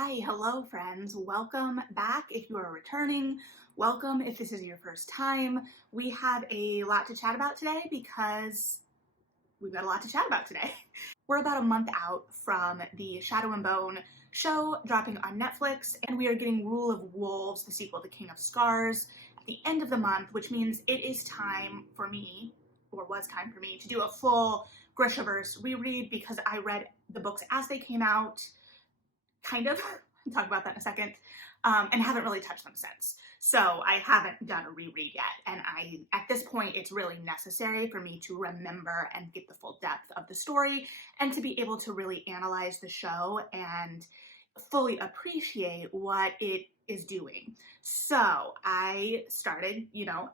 Hi, hello friends. Welcome back if you are returning. Welcome if this is your first time. We have a lot to chat about today because we've got a lot to chat about today. We're about a month out from the Shadow and Bone show dropping on Netflix, and we are getting Rule of Wolves, the sequel to King of Scars, at the end of the month, which means it is time for me, or was time for me, to do a full Grishaverse reread because I read the books as they came out, kind of. I'll talk about that in a second, and haven't really touched them since. So I haven't done a reread yet, and at this point, it's really necessary for me to remember and get the full depth of the story, and to be able to really analyze the show and fully appreciate what it is doing. So I started,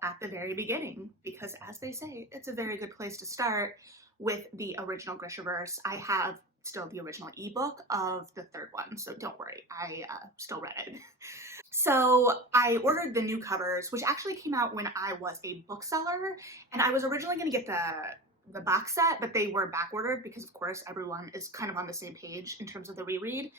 at the very beginning, because as they say, it's a very good place to start with the original Grishaverse. I have still the original ebook of the third one, so don't worry, I still read it. So I ordered the new covers, which actually came out when I was a bookseller, and I was originally going to get the box set, but they were back ordered because, of course, everyone is kind of on the same page in terms of the reread.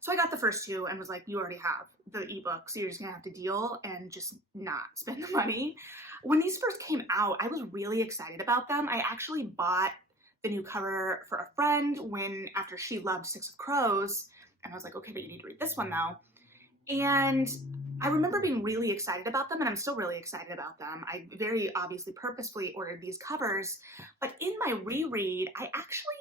So I got the first two and was like, you already have the ebook, so you're just gonna have to deal and just not spend the money. When these first came out, I was really excited about them. I actually bought the new cover for a friend after she loved Six of Crows, and I was like, okay, but you need to read this one though. And I remember being really excited about them, and I'm still really excited about them. I very obviously purposefully ordered these covers, but in my reread, I actually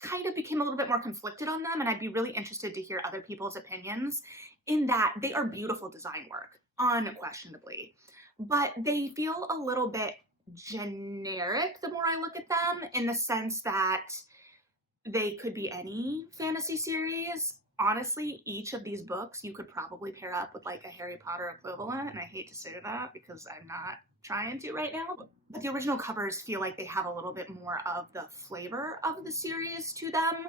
kind of became a little bit more conflicted on them, and I'd be really interested to hear other people's opinions, in that they are beautiful design work, unquestionably, but they feel a little bit generic the more I look at them, in the sense that they could be any fantasy series. Honestly, each of these books you could probably pair up with like a Harry Potter equivalent, and I hate to say that because I'm not trying to right now, but the original covers feel like they have a little bit more of the flavor of the series to them.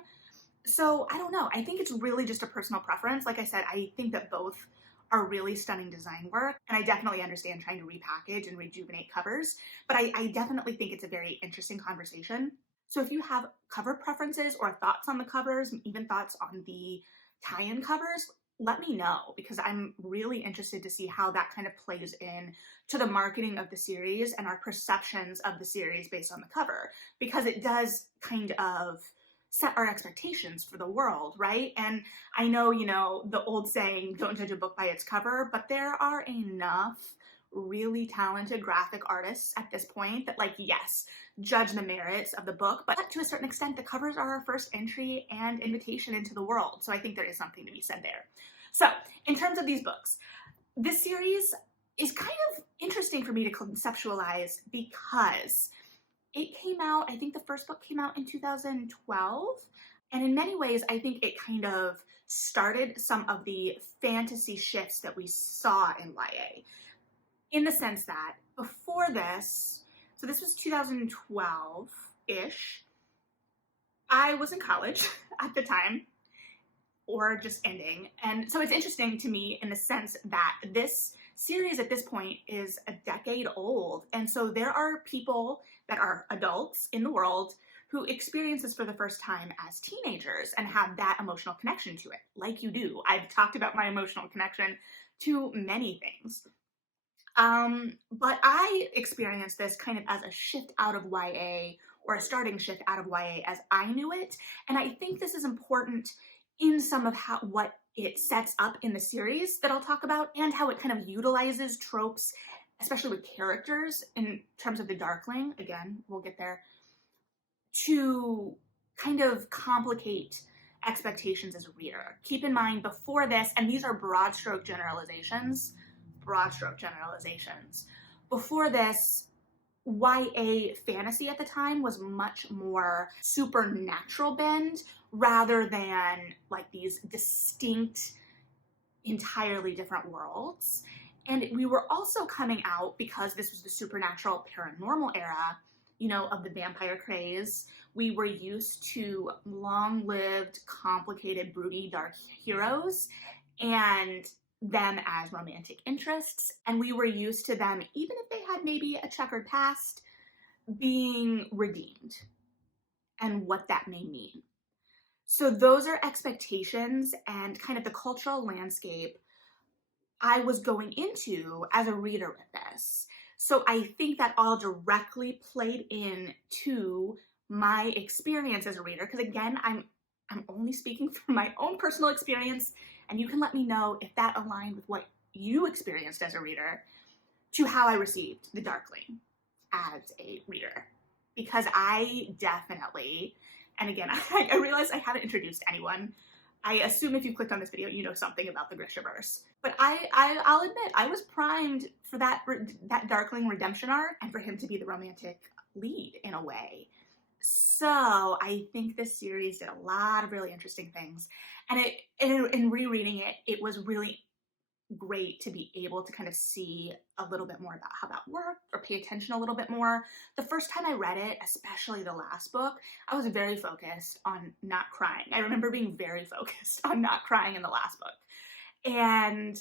So I don't know, I think it's really just a personal preference. Like I said, I think that both are really stunning design work, and I definitely understand trying to repackage and rejuvenate covers, but I definitely think it's a very interesting conversation. So if you have cover preferences or thoughts on the covers, even thoughts on the tie-in covers, let me know, because I'm really interested to see how that kind of plays in to the marketing of the series and our perceptions of the series based on the cover, because it does kind of set our expectations for the world, right? And I know, the old saying, don't judge a book by its cover, but there are enough really talented graphic artists at this point that, like, yes, judge the merits of the book, but to a certain extent, the covers are our first entry and invitation into the world. So I think there is something to be said there. So in terms of these books, this series is kind of interesting for me to conceptualize because it came out, I think the first book came out in 2012. And in many ways, I think it kind of started some of the fantasy shifts that we saw in YA. In the sense that before this, so this was 2012-ish, I was in college at the time, or just ending. And so it's interesting to me in the sense that this series at this point is a decade old. And so there are people that are adults in the world who experience this for the first time as teenagers and have that emotional connection to it, like you do. I've talked about my emotional connection to many things. But I experienced this kind of as a shift out of YA, or a starting shift out of YA as I knew it. And I think this is important in some of what it sets up in the series that I'll talk about, and how it kind of utilizes tropes, especially with characters in terms of the Darkling, again, we'll get there, to kind of complicate expectations as a reader. Keep in mind, before this, and these are broad stroke generalizations, before this, YA fantasy at the time was much more supernatural bend rather than like these distinct, entirely different worlds. And we were also coming out, because this was the supernatural paranormal era, of the vampire craze. We were used to long-lived, complicated, broody, dark heroes, and them as romantic interests, and we were used to them, even if they had maybe a checkered past, being redeemed, and what that may mean. So those are expectations and kind of the cultural landscape I was going into as a reader with this. So I think that all directly played in to my experience as a reader. Because again, I'm only speaking from my own personal experience, and you can let me know if that aligned with what you experienced as a reader to how I received The Darkling as a reader. Because I definitely, and again, I realize I haven't introduced anyone. I assume if you clicked on this video, you know something about the Grishaverse. But I'll admit, I was primed for that Darkling redemption arc and for him to be the romantic lead in a way. So I think this series did a lot of really interesting things. And in rereading it, it was really great to be able to kind of see a little bit more about how that worked or pay attention a little bit more. The first time I read it, especially the last book, I was very focused on not crying. I remember being very focused on not crying in the last book. And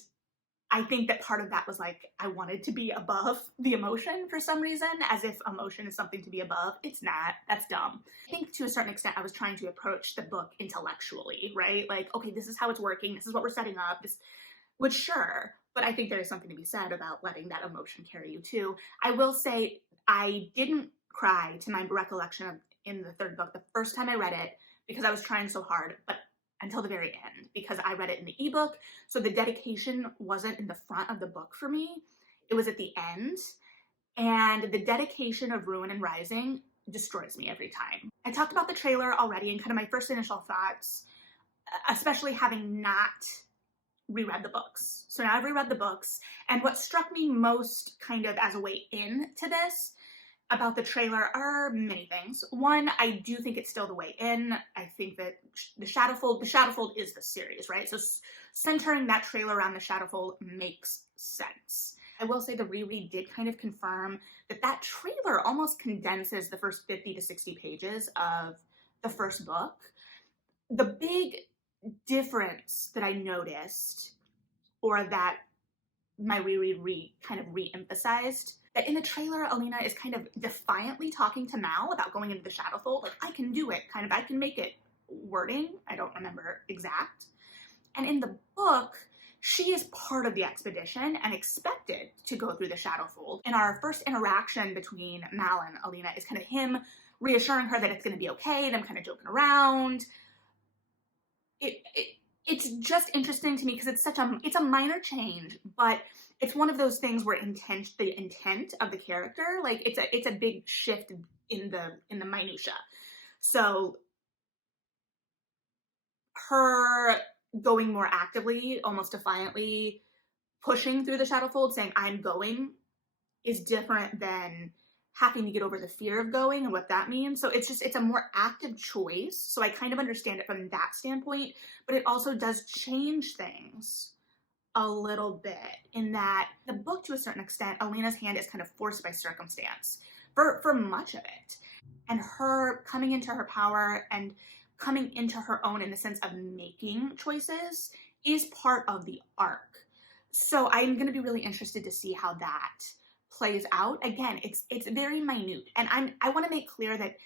I think that part of that was like, I wanted to be above the emotion for some reason, as if emotion is something to be above. It's not. That's dumb. I think to a certain extent, I was trying to approach the book intellectually, right? Like, okay, this is how it's working. This is what we're setting up. Which, sure, but I think there is something to be said about letting that emotion carry you too. I will say I didn't cry to my recollection of in the third book the first time I read it because I was trying so hard, but until the very end, because I read it in the ebook. So the dedication wasn't in the front of the book for me. It was at the end. And the dedication of Ruin and Rising destroys me every time. I talked about the trailer already and kind of my first initial thoughts, especially having not reread the books. So now I've reread the books, and what struck me most kind of as a way into this about the trailer are many things. One, I do think it's still the way in. I think that the Shadowfold is the series, right? So centering that trailer around the Shadowfold makes sense. I will say the reread did kind of confirm that that trailer almost condenses the first 50 to 60 pages of the first book. The big difference that I noticed, or that my reread kind of re-emphasized, that in the trailer, Alina is kind of defiantly talking to Mal about going into the Shadowfold, like, I can do it, kind of, I can make it wording. I don't remember exact. And in the book, she is part of the expedition and expected to go through the Shadowfold. And our first interaction between Mal and Alina is kind of him reassuring her that it's going to be okay, them kind of joking around. It's just interesting to me because it's a minor change, but it's one of those things where the intent of the character, like it's a big shift in the minutia. So her going more actively, almost defiantly pushing through the Shadowfold, saying I'm going, is different than having to get over the fear of going and what that means. So it's a more active choice. So I kind of understand it from that standpoint, but it also does change things a little bit in that the book, to a certain extent, Alina's hand is kind of forced by circumstance for much of it. And her coming into her power and coming into her own in the sense of making choices is part of the arc. So I'm going to be really interested to see how that plays out. Again, it's very minute, and I want to make clear that,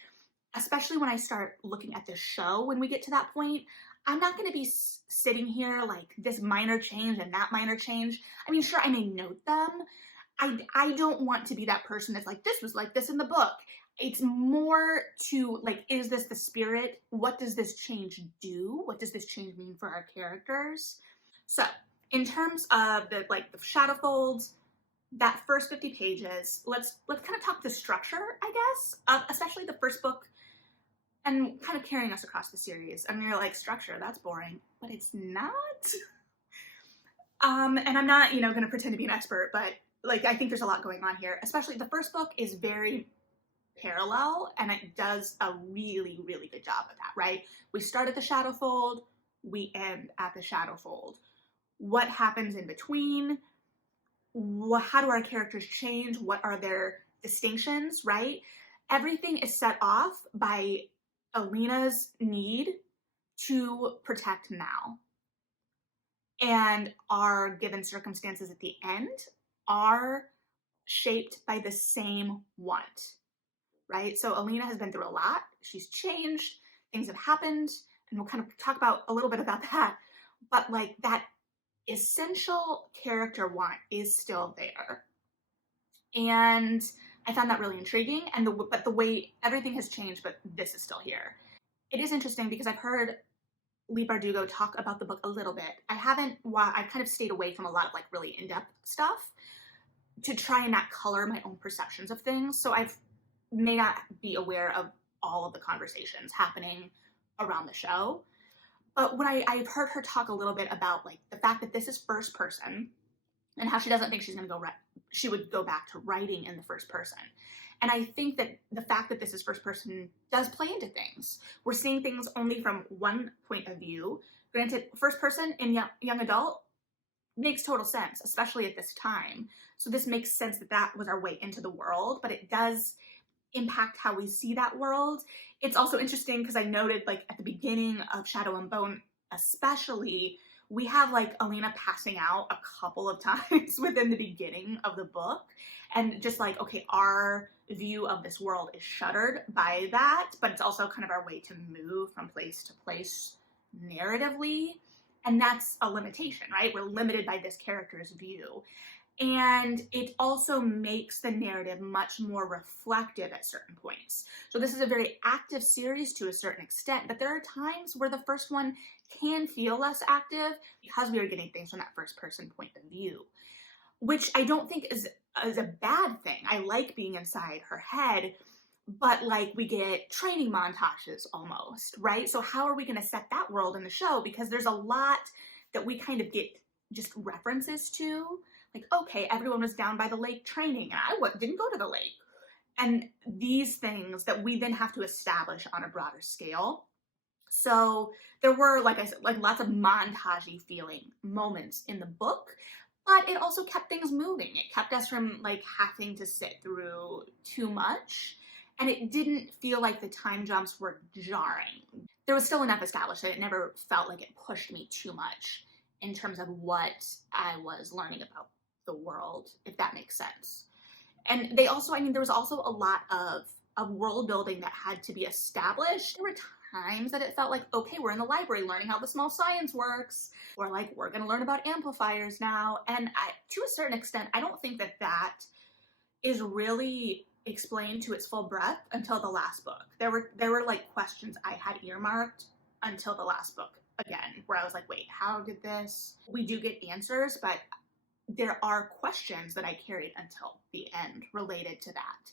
especially when I start looking at this show, when we get to that point, I'm not going to be sitting here like this minor change and that minor change. I mean, sure, I may note them. I don't want to be that person that's like, this was like this in the book. It's more to like, is this the spirit? What does this change do? What does this change mean for our characters? So in terms of the Shadowfolds, that first 50 pages, let's kind of talk the structure, I guess, of especially the first book and kind of carrying us across the series. And you're like, structure, that's boring, but it's not. And I'm not, going to pretend to be an expert, but like, I think there's a lot going on here. Especially the first book is very parallel, and it does a really, really good job of that, right? We start at the Shadowfold, we end at the Shadowfold. What happens in between? How do our characters change? What are their distinctions, right? Everything is set off by Alina's need to protect Mal. And our given circumstances at the end are shaped by the same want, right? So Alina has been through a lot. She's changed. Things have happened. and we'll kind of talk about a little bit about that, but like that essential character want is still there. And I found that really intriguing, and but the way everything has changed, but this is still here. It is interesting because I've heard Leigh Bardugo talk about the book a little bit. I've kind of stayed away from a lot of like really in-depth stuff to try and not color my own perceptions of things. So may not be aware of all of the conversations happening around the show. But when I've heard her talk a little bit about like the fact that this is first person and how she doesn't think she would go back to writing in the first person. And I think that the fact that this is first person does play into things. We're seeing things only from one point of view. Granted, first person in young adult makes total sense, especially at this time. So this makes sense that was our way into the world, but it does impact how we see that world. It's also interesting because I noted like at the beginning of Shadow and Bone especially, we have like Alina passing out a couple of times within the beginning of the book, and just like, okay, our view of this world is shuttered by that, but it's also kind of our way to move from place to place narratively, and that's a limitation, right? We're limited by this character's view. And it also makes the narrative much more reflective at certain points. So this is a very active series to a certain extent, but there are times where the first one can feel less active because we are getting things from that first person point of view, which I don't think is a bad thing. I like being inside her head, but like we get training montages almost, right? So how are we going to set that world in the show? Because there's a lot that we kind of get just references to. Like, okay, everyone was down by the lake training, and I didn't go to the lake. And these things that we then have to establish on a broader scale. So there were, like I said, like lots of montage-y feeling moments in the book, but it also kept things moving. It kept us from like having to sit through too much, and it didn't feel like the time jumps were jarring. There was still enough established that it never felt like it pushed me too much in terms of what I was learning about the world, if that makes sense. And there was also a lot of world building that had to be established. There were times that it felt like, okay, we're in the library learning how the small science works, or like, we're gonna learn about amplifiers now. And to a certain extent, I don't think that is really explained to its full breadth until the last book. There were like questions I had earmarked until the last book again, where I was like, wait, how did this? We do get answers, but there are questions that I carried until the end related to that.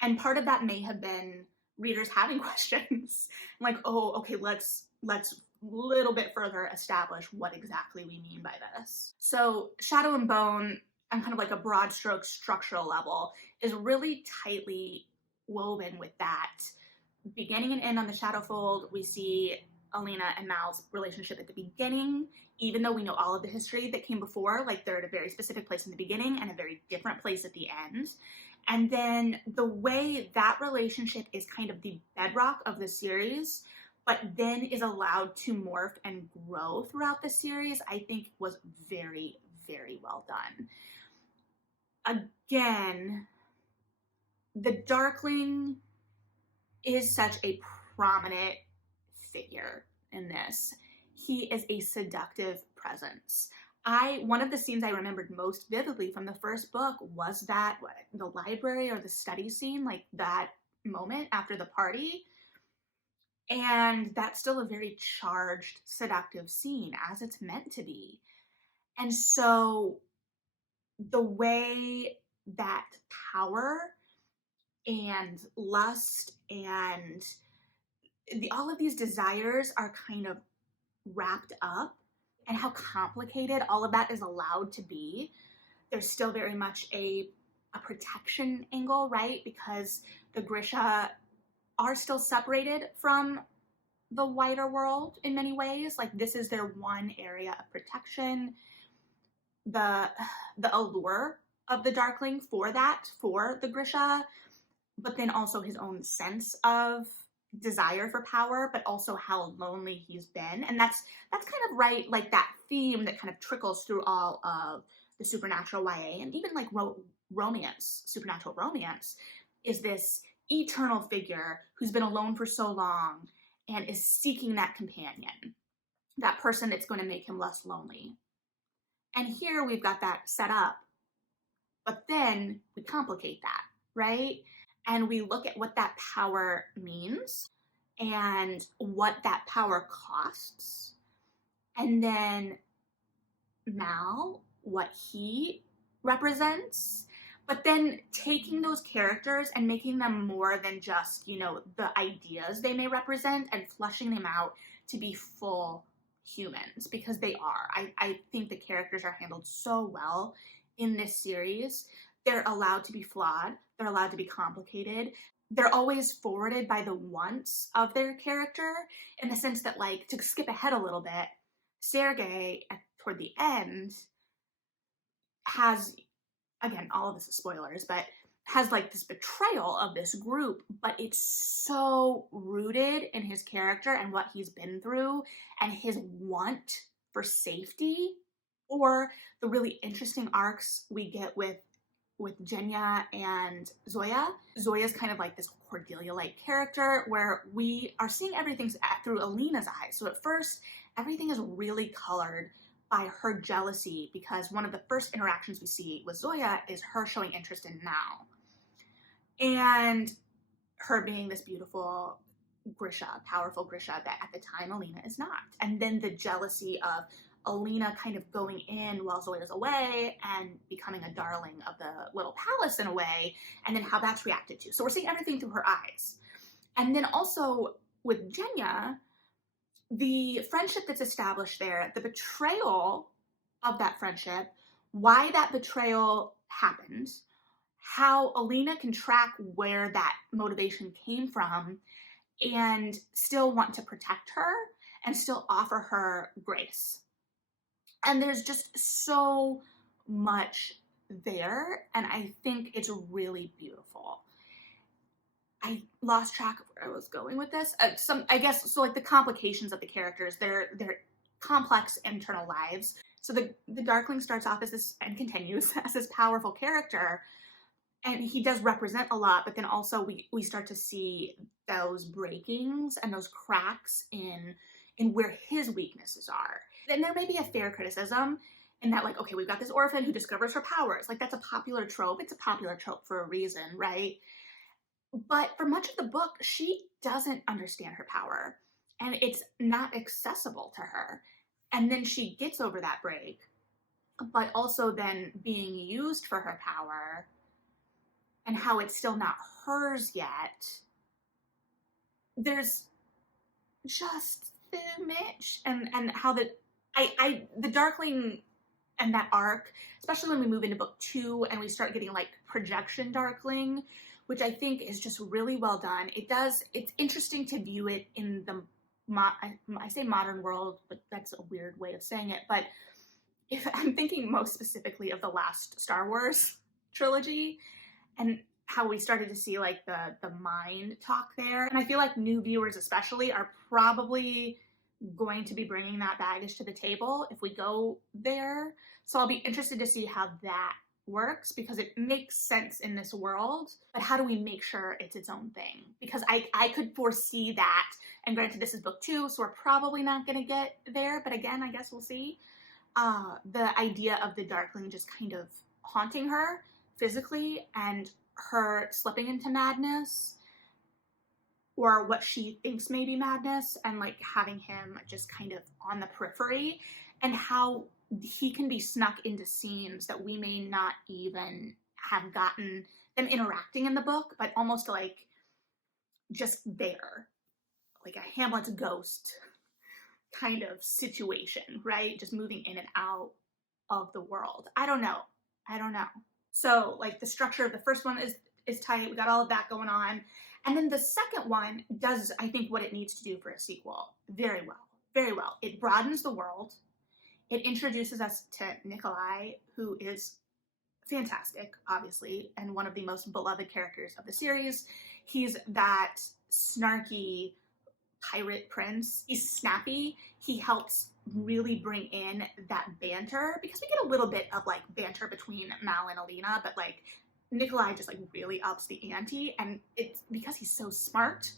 And part of that may have been readers having questions. Like, oh, okay, let's little bit further establish what exactly we mean by this. So Shadow and Bone, on kind of like a broad stroke structural level, is really tightly woven with that. Beginning and end on the Shadowfold, we see Alina and Mal's relationship at the beginning, even though we know all of the history that came before, like they're at a very specific place in the beginning and a very different place at the end. And then the way that relationship is kind of the bedrock of the series, but then is allowed to morph and grow throughout the series, I think was very, very well done. Again, the Darkling is such a prominent figure in this. He is a seductive presence. One of the scenes I remembered most vividly from the first book was that, the library or the study scene, like that moment after the party. And that's still a very charged, seductive scene, as it's meant to be. And so the way that power and lust and all of these desires are kind of wrapped up, and how complicated all of that is allowed to be, there's still very much a protection angle, right? Because the Grisha are still separated from the wider world in many ways. Like, this is their one area of protection. The allure of the Darkling for the Grisha, but then also his own sense of desire for power, but also how lonely he's been. And that's kind of right, like that theme that kind of trickles through all of the supernatural YA and even like romance, supernatural romance, is this eternal figure who's been alone for so long and is seeking that companion, that person that's going to make him less lonely. And here we've got that set up, but then we complicate that, right? And we look at what that power means and what that power costs. And then Mal, what he represents, but then taking those characters and making them more than just, you know, the ideas they may represent and fleshing them out to be full humans, because they are. I think the characters are handled so well in this series. They're allowed to be flawed. They're allowed to be complicated. They're always forwarded by the wants of their character, in the sense that, like, to skip ahead a little bit, Sergei, toward the end, has, again, all of this is spoilers, but has like this betrayal of this group, but it's so rooted in his character and what he's been through and his want for safety. Or the really interesting arcs we get with Genya and Zoya. Zoya's kind of like this Cordelia-like character where we are seeing everything through Alina's eyes. So at first, everything is really colored by her jealousy, because one of the first interactions we see with Zoya is her showing interest in Mal. And her being this beautiful Grisha, powerful Grisha, that at the time Alina is not. And then the jealousy of Alina kind of going in while Zoya's away and becoming a darling of the little palace in a way, and then how that's reacted to. So we're seeing everything through her eyes. And then also with Genya, the friendship that's established there, the betrayal of that friendship, why that betrayal happened, how Alina can track where that motivation came from and still want to protect her and still offer her grace. And there's just so much there, and I think it's really beautiful. I lost track of where I was going with this. I guess, so like the complications of the characters, their complex internal lives. So the Darkling starts off as this, and continues as this powerful character, and he does represent a lot, but then also we start to see those breakings and those cracks in where his weaknesses are. And there may be a fair criticism in that, like, okay, we've got this orphan who discovers her powers. Like, that's a popular trope. It's a popular trope for a reason, right? But for much of the book, she doesn't understand her power, and it's not accessible to her. And then she gets over that break, but also then being used for her power and how it's still not hers yet. There's just so much, and how the Darkling and that arc, especially when we move into book 2 and we start getting like projection Darkling, which I think is just really well done. It's interesting to view it in the, I say modern world, but that's a weird way of saying it. But if I'm thinking most specifically of the last Star Wars trilogy and how we started to see like the mind talk there. And I feel like new viewers especially are probably going to be bringing that baggage to the table if we go there. So I'll be interested to see how that works, because it makes sense in this world, but how do we make sure it's its own thing? Because I could foresee that, and granted this is book 2, so we're probably not going to get there, but again, I guess we'll see. The idea of the Darkling just kind of haunting her physically and her slipping into madness, or what she thinks may be madness, and like having him just kind of on the periphery, and how he can be snuck into scenes that we may not even have gotten them interacting in the book, but almost like just there, like a Hamlet's ghost kind of situation, right? Just moving in and out of the world. I don't know. So like the structure of the first one is tight. We got all of that going on. And then the second one does, I think, what it needs to do for a sequel very well. Very well. It broadens the world. It introduces us to Nikolai, who is fantastic, obviously, and one of the most beloved characters of the series. He's that snarky pirate prince. He's snappy. He helps really bring in that banter, because we get a little bit of like banter between Mal and Alina, but like Nikolai just like really ups the ante, and it's because he's so smart.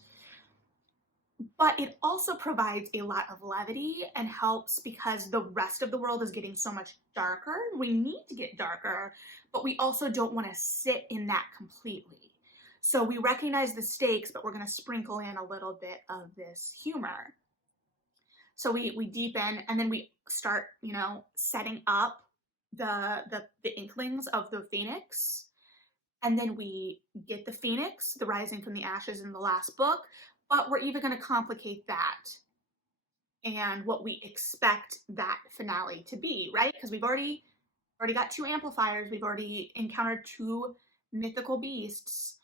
but it also provides a lot of levity and helps because the rest of the world is getting so much darker. We need to get darker, but we also don't want to sit in that completely. So we recognize the stakes, but we're going to sprinkle in a little bit of this humor. So we deepen, and then we start, setting up the inklings of the phoenix, and then we get the phoenix, the rising from the ashes in the last book, but we're even going to complicate that and what we expect that finale to be, right? Because we've already got two amplifiers, we've already encountered two mythical beasts.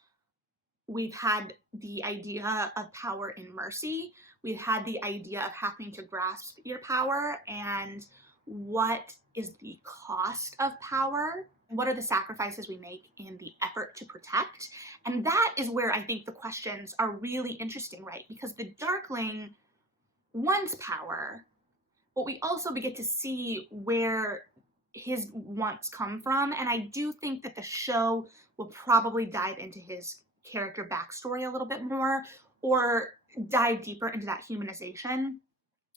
We've had the idea of power in mercy. We've had the idea of having to grasp your power, and what is the cost of power? What are the sacrifices we make in the effort to protect? And that is where I think the questions are really interesting, right? Because the Darkling wants power, but we also get to see where his wants come from. And I do think that the show will probably dive into his character backstory a little bit more, or dive deeper into that humanization.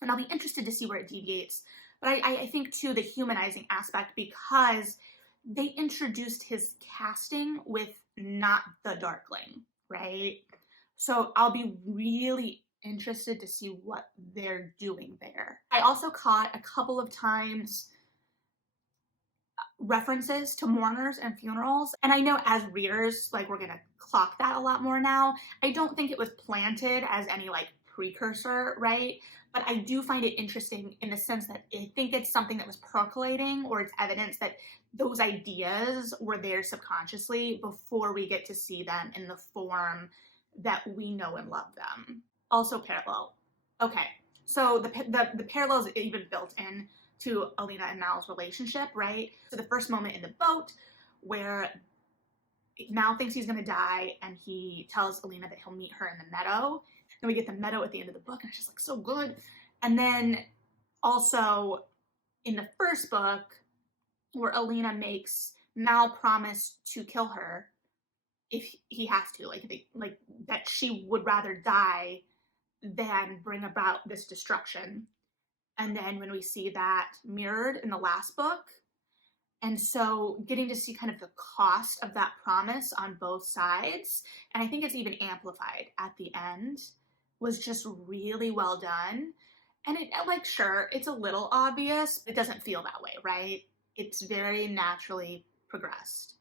And I'll be interested to see where it deviates. But I think too, the humanizing aspect, because they introduced his casting with not the Darkling, right? So I'll be really interested to see what they're doing there. I also caught a couple of times references to mourners and funerals. And I know as readers, like, we're gonna clock that a lot more now. I don't think it was planted as any like precursor, right? But I do find it interesting in the sense that I think it's something that was percolating, or it's evidence that those ideas were there subconsciously before we get to see them in the form that we know and love them. Also parallel. Okay, so the parallels even built in to Alina and Mal's relationship, right? So the first moment in the boat where Mal thinks he's gonna die and he tells Alina that he'll meet her in the meadow. Then we get the meadow at the end of the book, and it's just like so good. And then also in the first book where Alina makes Mal promise to kill her if he has to, like that she would rather die than bring about this destruction. And then when we see that mirrored in the last book, and so getting to see kind of the cost of that promise on both sides, and I think it's even amplified at the end, was just really well done. And it, like, sure, it's a little obvious, but it doesn't feel that way, right? It's very naturally progressed.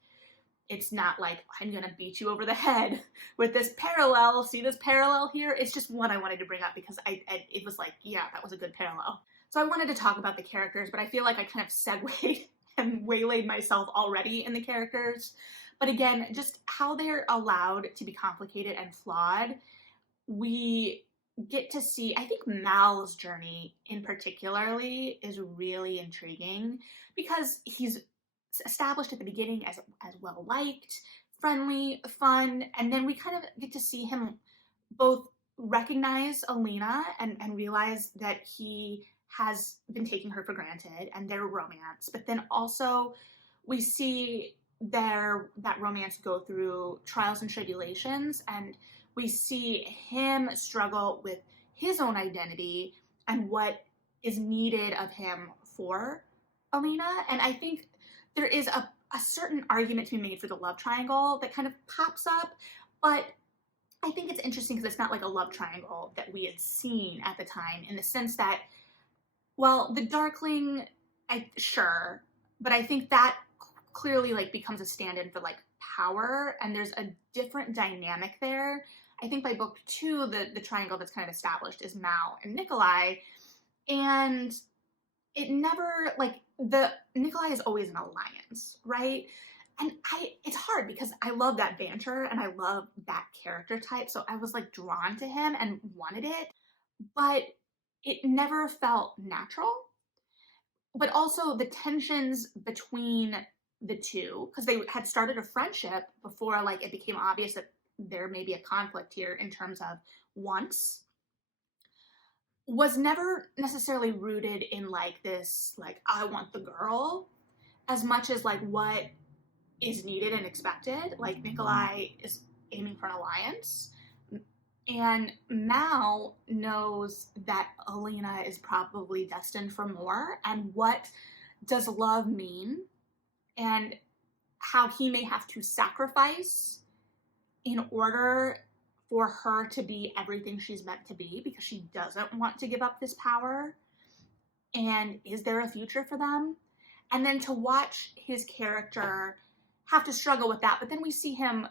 It's not like, I'm gonna beat you over the head with this parallel. See this parallel here? It's just one I wanted to bring up because it was like, yeah, that was a good parallel. So I wanted to talk about the characters, but I feel like I kind of segued and waylaid myself already in the characters. But again, just how they're allowed to be complicated and flawed. We get to see, I think Mal's journey in particularly is really intriguing because he's established at the beginning as well liked, friendly, fun, and then we kind of get to see him both recognize Alina and realize that he has been taking her for granted and their romance, but then also we see that romance go through trials and tribulations, and we see him struggle with his own identity and what is needed of him for Alina. And I think there is a certain argument to be made for the love triangle that kind of pops up, but I think it's interesting because it's not like a love triangle that we had seen at the time, in the sense that, well, the Darkling, sure, but I think that clearly like becomes a stand-in for like power, and there's a different dynamic there. I think by book 2, the triangle that's kind of established is Mal and Nikolai, and it never, like, the Nikolai is always an alliance, right? And it's hard because I love that banter and I love that character type, so I was like drawn to him and wanted it, but it never felt natural. But also the tensions between the two, because they had started a friendship before like it became obvious that there may be a conflict here in terms of wants, was never necessarily rooted in like this, like, I want the girl, as much as like what is needed and expected. Like, Nikolai is aiming for an alliance. And Mal knows that Alina is probably destined for more, and what does love mean, and how he may have to sacrifice in order for her to be everything she's meant to be, because she doesn't want to give up this power. And is there a future for them? And then to watch his character have to struggle with that, but then we see him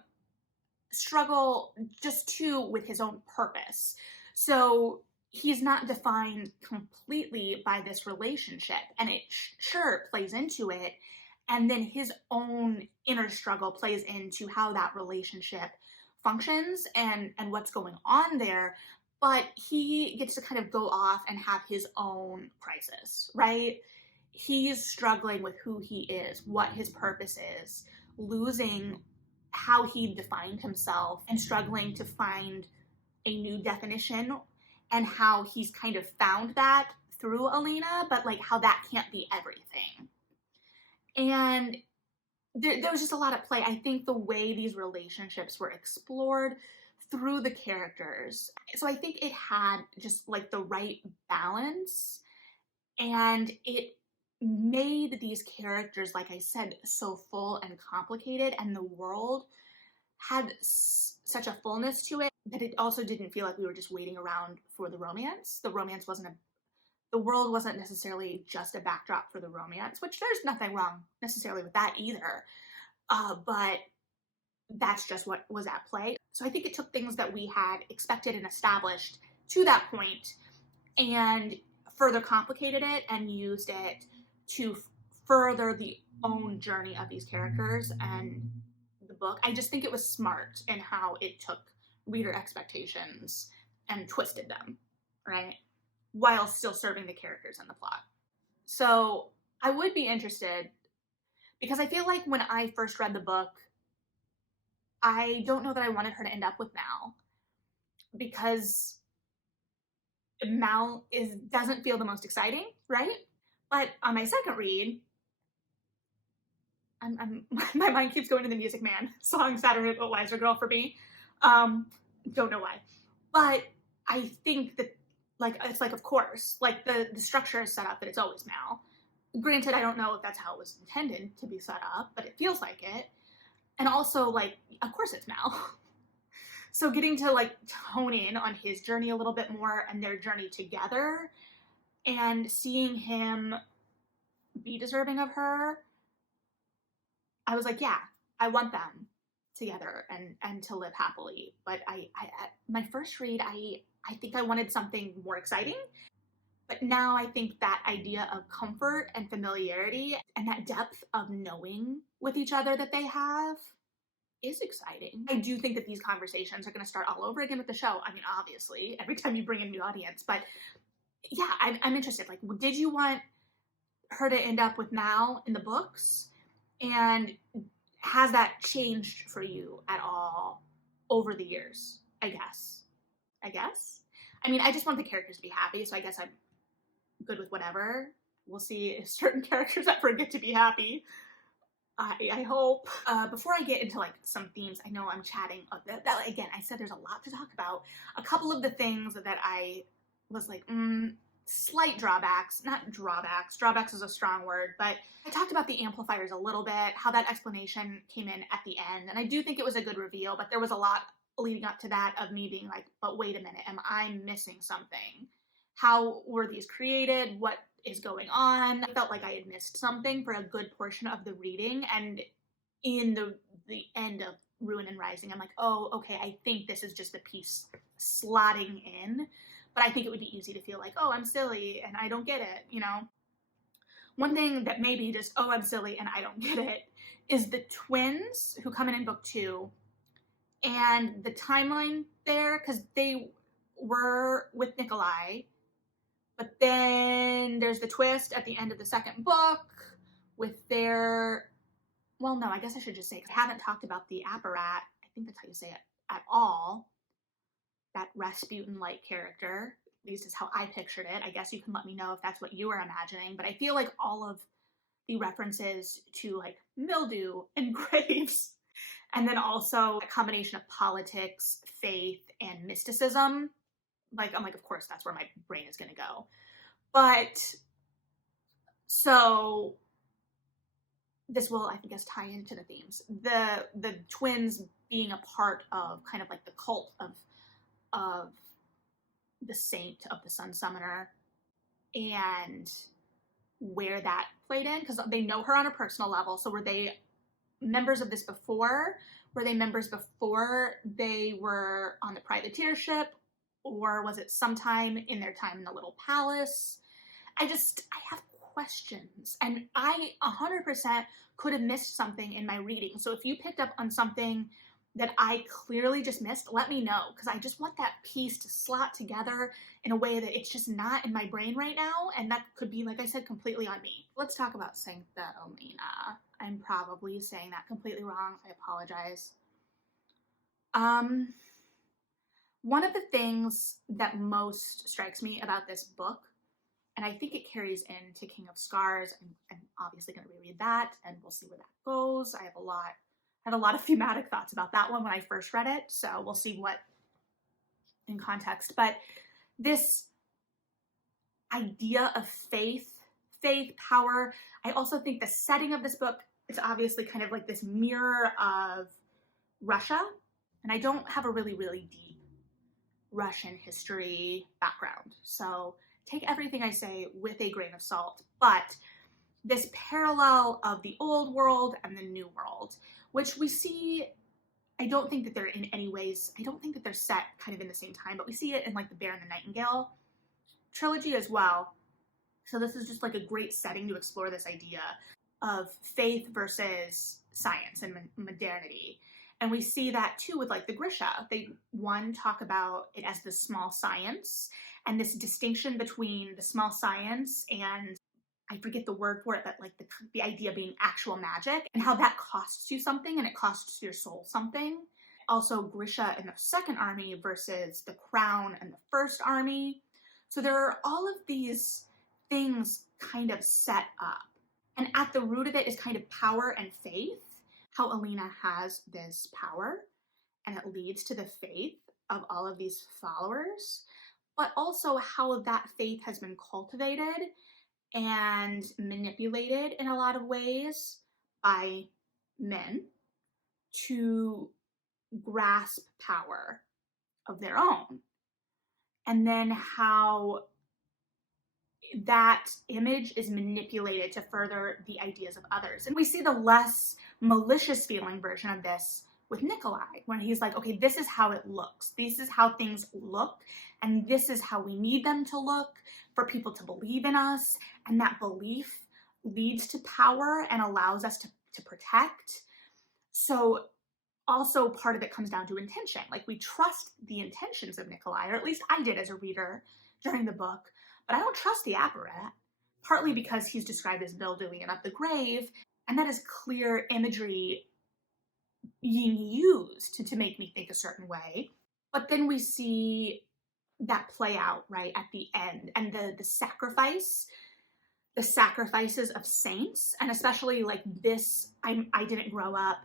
struggle just too with his own purpose. So he's not defined completely by this relationship, and it sure plays into it. And then his own inner struggle plays into how that relationship functions and what's going on there. But he gets to kind of go off and have his own crisis, right? He's struggling with who he is, what his purpose is, losing how he defined himself, and struggling to find a new definition, and how he's kind of found that through Alina, but like how that can't be everything. And there was just a lot at play. I think the way these relationships were explored through the characters. So I think it had just like the right balance, and it made these characters, like I said, so full and complicated, and the world had such a fullness to it that it also didn't feel like we were just waiting around for the romance. The romance wasn't the world wasn't necessarily just a backdrop for the romance, which there's nothing wrong necessarily with that either. But that's just what was at play. So I think it took things that we had expected and established to that point and further complicated it and used it to further the own journey of these characters and the book. I just think it was smart in how it took reader expectations and twisted them, right? While still serving the characters and the plot. So I would be interested, because I feel like when I first read the book, I don't know that I wanted her to end up with Mal, because Mal doesn't feel the most exciting, right? But on my second read, my mind keeps going to the Music Man song, Saturday Night Wiser Girl for me. Don't know why. But I think that, like, it's like, of course, like the structure is set up that it's always Mal. Granted, I don't know if that's how it was intended to be set up, but it feels like it. And also, like, of course it's Mal. So getting to, like, hone in on his journey a little bit more and their journey together, and seeing him be deserving of her, I was like, yeah, I want them together and to live happily. But I my first read, I think I wanted something more exciting. But now I think that idea of comfort and familiarity and that depth of knowing with each other that they have is exciting. I do think that these conversations are going to start all over again with the show. I mean, obviously, every time you bring in a new audience. But yeah, I'm interested. Like, did you want her to end up with Mal in the books? And has that changed for you at all over the years? I guess. I mean, I just want the characters to be happy, so I guess I'm good with whatever. We'll see if certain characters ever get to be happy. I hope. Before I get into like some themes, I know I'm chatting. Again, I said there's a lot to talk about. A couple of the things that I was like, slight drawbacks, not drawbacks. Drawbacks is a strong word, but I talked about the amplifiers a little bit, how that explanation came in at the end. And I do think it was a good reveal, but there was a lot leading up to that of me being like, but wait a minute, am I missing something? How were these created? What is going on? I felt like I had missed something for a good portion of the reading. And in the end of Ruin and Rising, I'm like, oh, okay, I think this is just the piece slotting in. But I think it would be easy to feel like, oh, I'm silly and I don't get it, you know? One thing that maybe just, oh, I'm silly and I don't get it, is the twins who come in book 2 and the timeline there, because they were with Nikolai, but then there's the twist at the end of the second book with their, well, no, I guess I should just say, because I haven't talked about the apparat, I think that's how you say it, at all. That Rasputin-like character. At least is how I pictured it. I guess you can let me know if that's what you were imagining. But I feel like all of the references to like mildew and grapes And then also a combination of politics, faith, and mysticism. Like, I'm like, of course, that's where my brain is going to go. But so this will, I think, tie into the themes. The twins being a part of kind of like the cult of the saint of the Sun Summoner, and where that played in, because they know her on a personal level. So were they members of this before? Were they members before they were on the privateer ship? Or was it sometime in their time in the little palace? I have questions. And I 100% could have missed something in my reading. So if you picked up on something that I clearly just missed, let me know, because I just want that piece to slot together in a way that it's just not in my brain right now, and that could be, like I said, completely on me. Let's talk about Sancta Alina. I'm probably saying that completely wrong. I apologize. One of the things that most strikes me about this book, and I think it carries into King of Scars, I'm obviously going to reread that, and we'll see where that goes. I have a lot of thematic thoughts about that one when I first read it, so we'll see what in context. But this idea of faith, power, I also think the setting of this book is obviously kind of like this mirror of Russia, and I don't have a really, really deep Russian history background, so take everything I say with a grain of salt. But this parallel of the old world and the new world, which we see, I don't think that they're in any ways, I don't think that they're set kind of in the same time, but we see it in like the Bear and the Nightingale trilogy as well. So this is just like a great setting to explore this idea of faith versus science and modernity. And we see that too with like the Grisha. They talk about it as the small science, and this distinction between the small science and, I forget the word for it, but like the idea being actual magic, and how that costs you something, and it costs your soul something. Also Grisha in the second army versus the Crown and the first army. So there are all of these things kind of set up. And at the root of it is kind of power and faith, how Alina has this power and it leads to the faith of all of these followers, but also how that faith has been cultivated and manipulated in a lot of ways by men to grasp power of their own. And then how that image is manipulated to further the ideas of others. And we see the less malicious feeling version of this with Nikolai, when he's like, okay, this is how it looks. This is how things look, and this is how we need them to look for people to believe in us. And that belief leads to power and allows us to protect. So also part of it comes down to intention. Like, we trust the intentions of Nikolai, or at least I did as a reader during the book, but I don't trust the apparat, partly because he's described as building it up the grave, and that is clear imagery being used to make me think a certain way. But then we see that play out right at the end, and the sacrifices of saints, and especially like this, I didn't grow up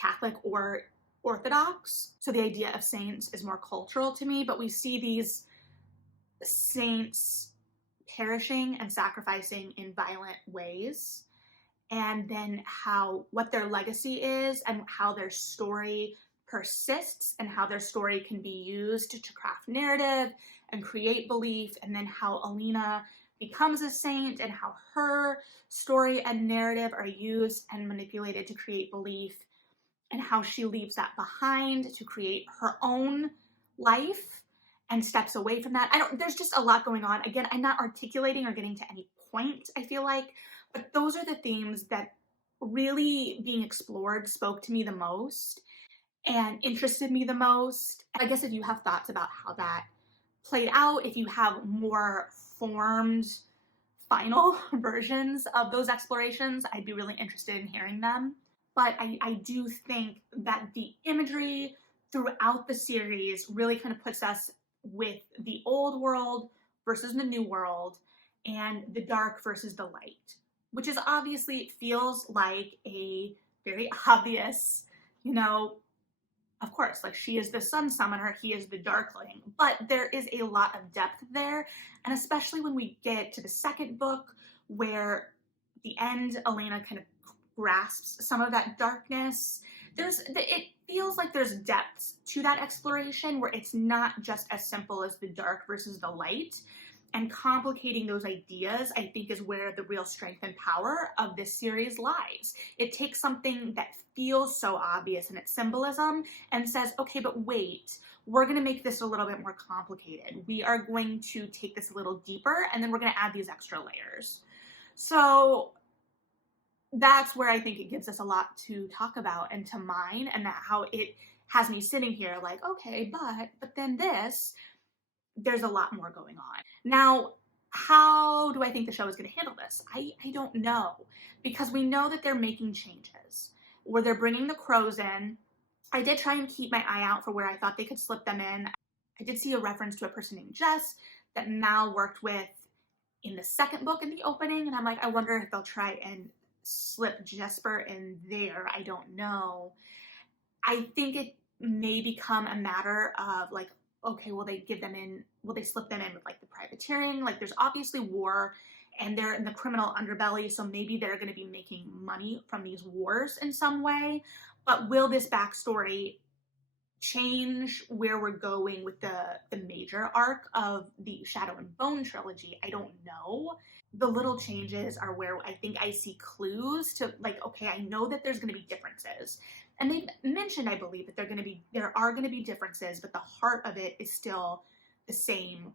Catholic or Orthodox, so the idea of saints is more cultural to me, but we see these saints perishing and sacrificing in violent ways, and then what their legacy is, and how their story persists, and how their story can be used to craft narrative and create belief, and then how Alina becomes a saint, and how her story and narrative are used and manipulated to create belief, and how she leaves that behind to create her own life and steps away from that. There's just a lot going on. Again, I'm not articulating or getting to any point, I feel like, but those are the themes that really being explored spoke to me the most and interested me the most. I guess if you have thoughts about how that played out, if you have more formed final versions of those explorations, I'd be really interested in hearing them. But I do think that the imagery throughout the series really kind of puts us with the old world versus the new world, and the dark versus the light, which is obviously, it feels like a very obvious, you know, of course, like she is the sun summoner, he is the Darkling, but there is a lot of depth there. And especially when we get to the second book, where the end, Alina kind of grasps some of that darkness. It feels like there's depth to that exploration where it's not just as simple as the dark versus the light. And complicating those ideas, I think, is where the real strength and power of this series lies. It takes something that feels so obvious in its symbolism and says, okay, but wait, we're going to make this a little bit more complicated. We are going to take this a little deeper, and then we're going to add these extra layers. So that's where I think it gives us a lot to talk about and to mine, and that how it has me sitting here like, okay, but then this, there's a lot more going on. Now, how do I think the show is going to handle this? I don't know, because we know that they're making changes, where they're bringing the crows in. I did try and keep my eye out for where I thought they could slip them in. I did see a reference to a person named Jess that Mal worked with in the second book in the opening, and I'm like, I wonder if they'll try and slip Jesper in there. I don't know. I think it may become a matter of like, okay, will they slip them in with like the privateering? Like there's obviously war and they're in the criminal underbelly, so maybe they're going to be making money from these wars in some way. But will this backstory change where we're going with the major arc of the Shadow and Bone trilogy? I don't know. The little changes are where I think I see clues to like, okay, I know that there's going to be differences. And they've mentioned, I believe, that there are going to be differences, but the heart of it is still the same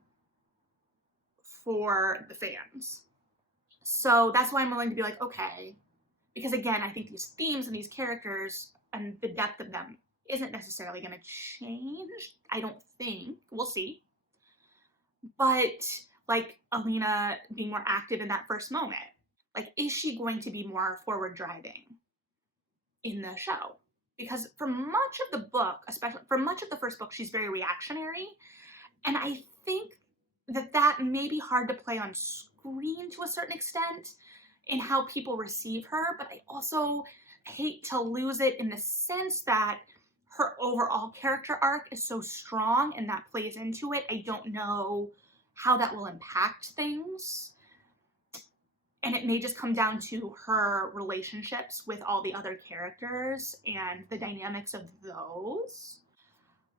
for the fans. So that's why I'm willing to be like, okay, because again, I think these themes and these characters and the depth of them isn't necessarily going to change. I don't think. We'll see. But like Alina being more active in that first moment, like, is she going to be more forward driving in the show? Because for much of the book, especially for much of the first book, she's very reactionary. And I think that may be hard to play on screen to a certain extent in how people receive her. But I also hate to lose it in the sense that her overall character arc is so strong and that plays into it. I don't know how that will impact things. And it may just come down to her relationships with all the other characters and the dynamics of those.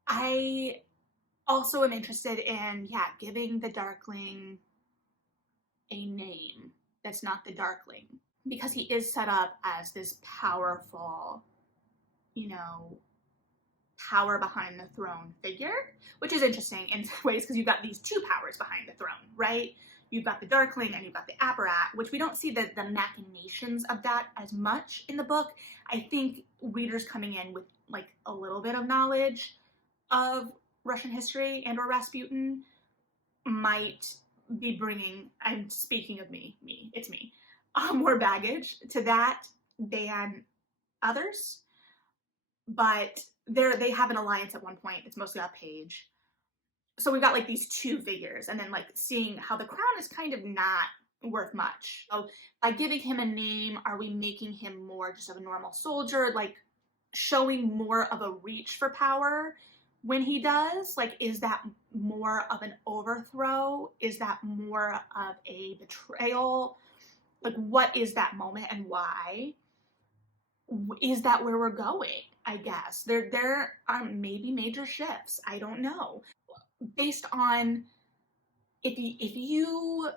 I also am interested in, giving the Darkling a name that's not the Darkling. Because he is set up as this powerful, power behind the throne figure, which is interesting in ways because you've got these two powers behind the throne, right? You've got the Darkling and you've got the Apparat, which we don't see the machinations of that as much in the book. I think readers coming in with like a little bit of knowledge of Russian history and or Rasputin might be bringing, I'm speaking of it's me, more baggage to that than others. But they have an alliance at one point. It's mostly off page. So we've got like these two figures, and then like seeing how the crown is kind of not worth much. So by giving him a name, are we making him more just of a normal soldier, like showing more of a reach for power when he does? Like, is that more of an overthrow? Is that more of a betrayal? Like, what is that moment and why? Is that where we're going? I guess there are maybe major shifts. I don't know. Based on if you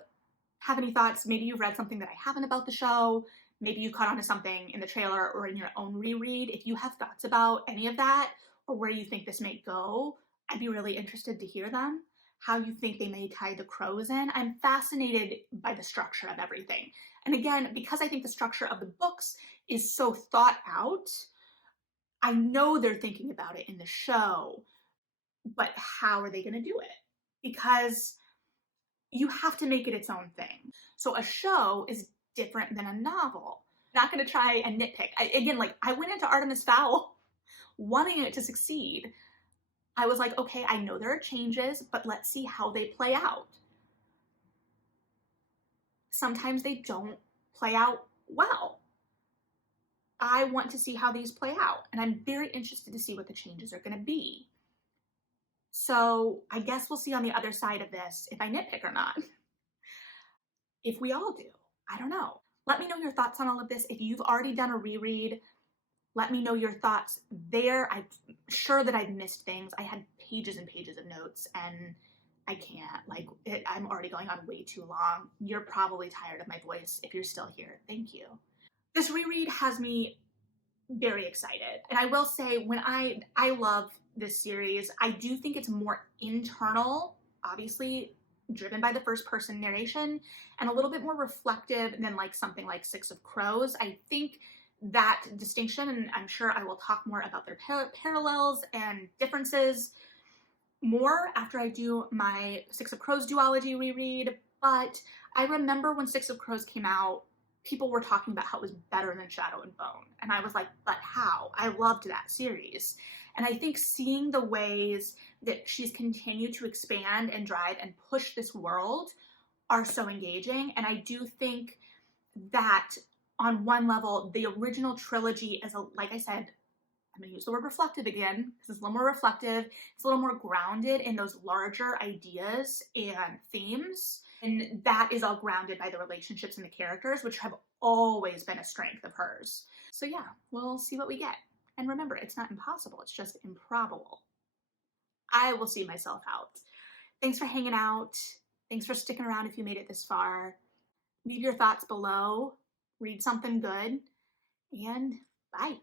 have any thoughts, maybe you've read something that I haven't about the show, maybe you caught on to something in the trailer or in your own reread. If you have thoughts about any of that or where you think this may go, I'd be really interested to hear them. How you think they may tie the crows in. I'm fascinated by the structure of everything. And again, because I think the structure of the books is so thought out, I know they're thinking about it in the show, but how are they going to do it? Because you have to make it its own thing. So a show is different than a novel. I'm not going to try and nitpick. I went into Artemis Fowl wanting it to succeed. I was like, okay, I know there are changes, but let's see how they play out. Sometimes they don't play out well. I want to see how these play out, and I'm very interested to see what the changes are going to be. So I guess we'll see on the other side of this if I nitpick or not. If we all do, I don't know. Let me know your thoughts on all of this. If you've already done a reread, let me know your thoughts there. I'm sure that I've missed things. I had pages and pages of notes, and I can't, I'm already going on way too long. You're probably tired of my voice if you're still here. Thank you. This reread has me very excited. And I will say, when I love this series, I do think it's more internal, obviously driven by the first person narration, and a little bit more reflective than like something like Six of Crows. I think that distinction, and I'm sure I will talk more about their parallels and differences more after I do my Six of Crows duology reread, but I remember when Six of Crows came out, people were talking about how it was better than Shadow and Bone, and I was like, but how? I loved that series. And I think seeing the ways that she's continued to expand and drive and push this world are so engaging, and I do think that on one level, the original trilogy is, like I said, I'm going to use the word reflective again, because it's a little more reflective. It's a little more grounded in those larger ideas and themes. And that is all grounded by the relationships and the characters, which have always been a strength of hers. So yeah, we'll see what we get. And remember, it's not impossible, it's just improbable. I will see myself out. Thanks for hanging out. Thanks for sticking around if you made it this far. Leave your thoughts below. Read something good. And bye.